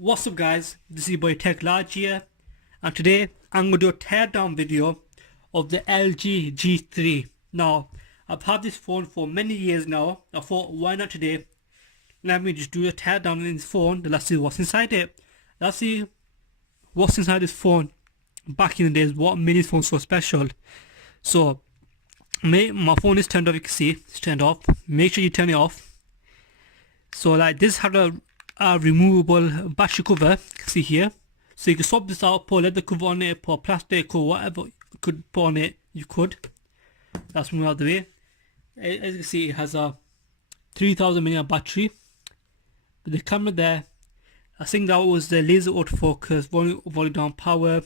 What's up guys, this is your boy Tech Large here, and today I'm going to do a teardown video of the LG G3. Now, I've had this phone for many years now. I thought, why not today? Let me just do a teardown in this phone, let's see what's inside it. Let's see what's inside this phone back in the days, what made this phone so special. So, my phone is turned off, you can see, it's turned off. Make sure you turn it off. So like this had a removable battery cover, you can see here. So you can swap this out, put leather cover on it, put plastic or whatever you could put on it, you could. That's moving out of the way. As you can see, it has a 3000 mAh battery. With the camera there, I think that was the laser autofocus, volume down, power.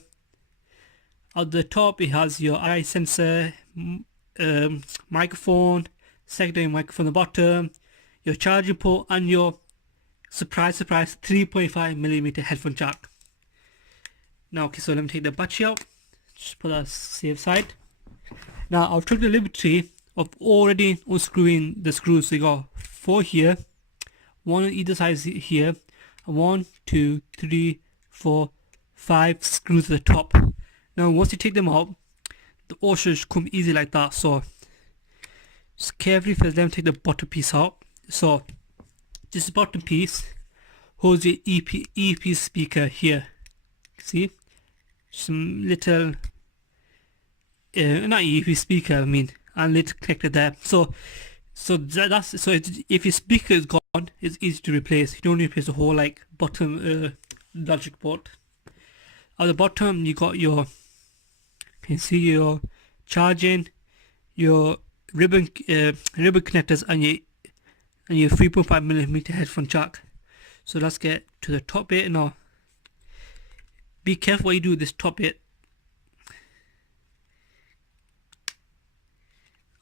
At the top it has your eye sensor, microphone, secondary microphone at the bottom, your charging port, and your surprise 3.5mm headphone jack. Now okay, so let me take the battery out, just put that safe side. Now I've took the liberty of already unscrewing the screws. So you got 4 here, 1 on either side here, and 1, 2, 3, 4, 5 screws at the top. Now once you take them out, the all should come easy like that. So just carefully first let me take the bottom piece out. So this bottom piece holds your EP speaker here. See, some little not EP speaker, I mean, and little connector there. So if your speaker is gone, it's easy to replace. You don't need to replace the whole like bottom logic port. At the bottom you got your, can you see your charging, your ribbon connectors, and your 3.5mm headphone jack. So let's get to the top bit now. Be careful what you do with this top bit.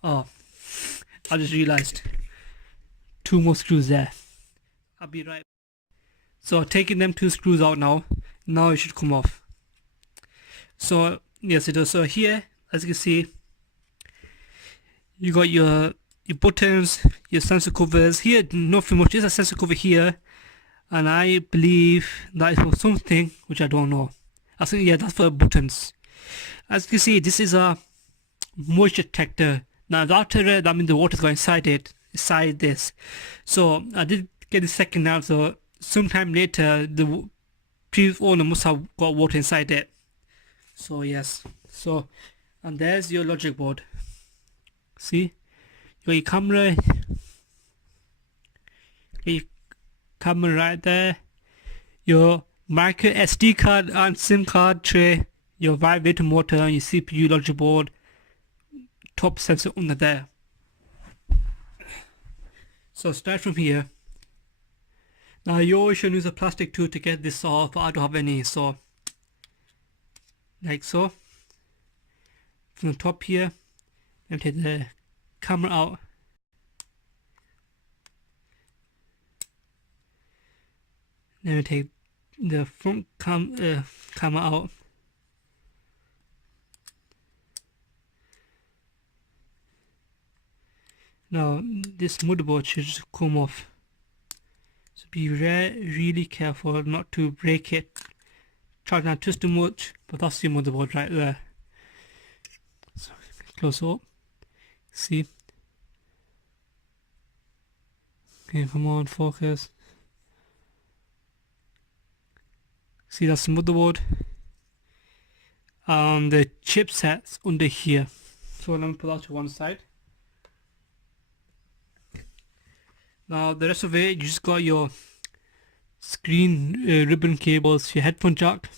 Oh, I just realized 2 more screws there. I'll be right. So taking them 2 screws out now it should come off. So yes, it does. So here, as you can see, you got your buttons, your sensor covers. Here nothing much, just a sensor cover here, and I believe that is for something which I don't know. I think, yeah, that's for buttons. As you can see, this is a moisture detector. Now that means the water's going inside this. So I did get the second now, so sometime later the previous owner must have got water inside it. So yes, so, and there's your logic board. See, your camera right there, your micro SD card and SIM card tray, your vibrator motor, and your CPU logic board, top sensor under there. So start from here. Now you always should use a plastic tool to get this off, but I don't have any, so like so. From the top here, and take the camera out. Then we take the front camera out. Now this motherboard should just come off. So be really careful not to break it. Try not to twist too much, but that's your motherboard right there. So close up. See? Okay, come on, focus. See, that's the motherboard. The chipset's under here. So let me put that to one side. Now the rest of it, you just got your screen ribbon cables, your headphone jack,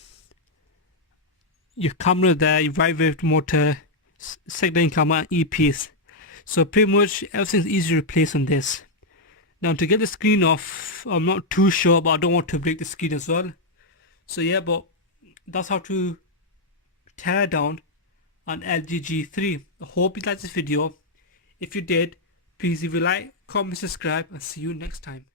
your camera there, your vibrator motor, secondary camera, and earpiece. So pretty much everything's easy to replace on this. Now to get the screen off, I'm not too sure, but I don't want to break the screen as well. So yeah, but that's how to tear down an LG G3. I hope you liked this video. If you did, please leave a like, comment, subscribe, and see you next time.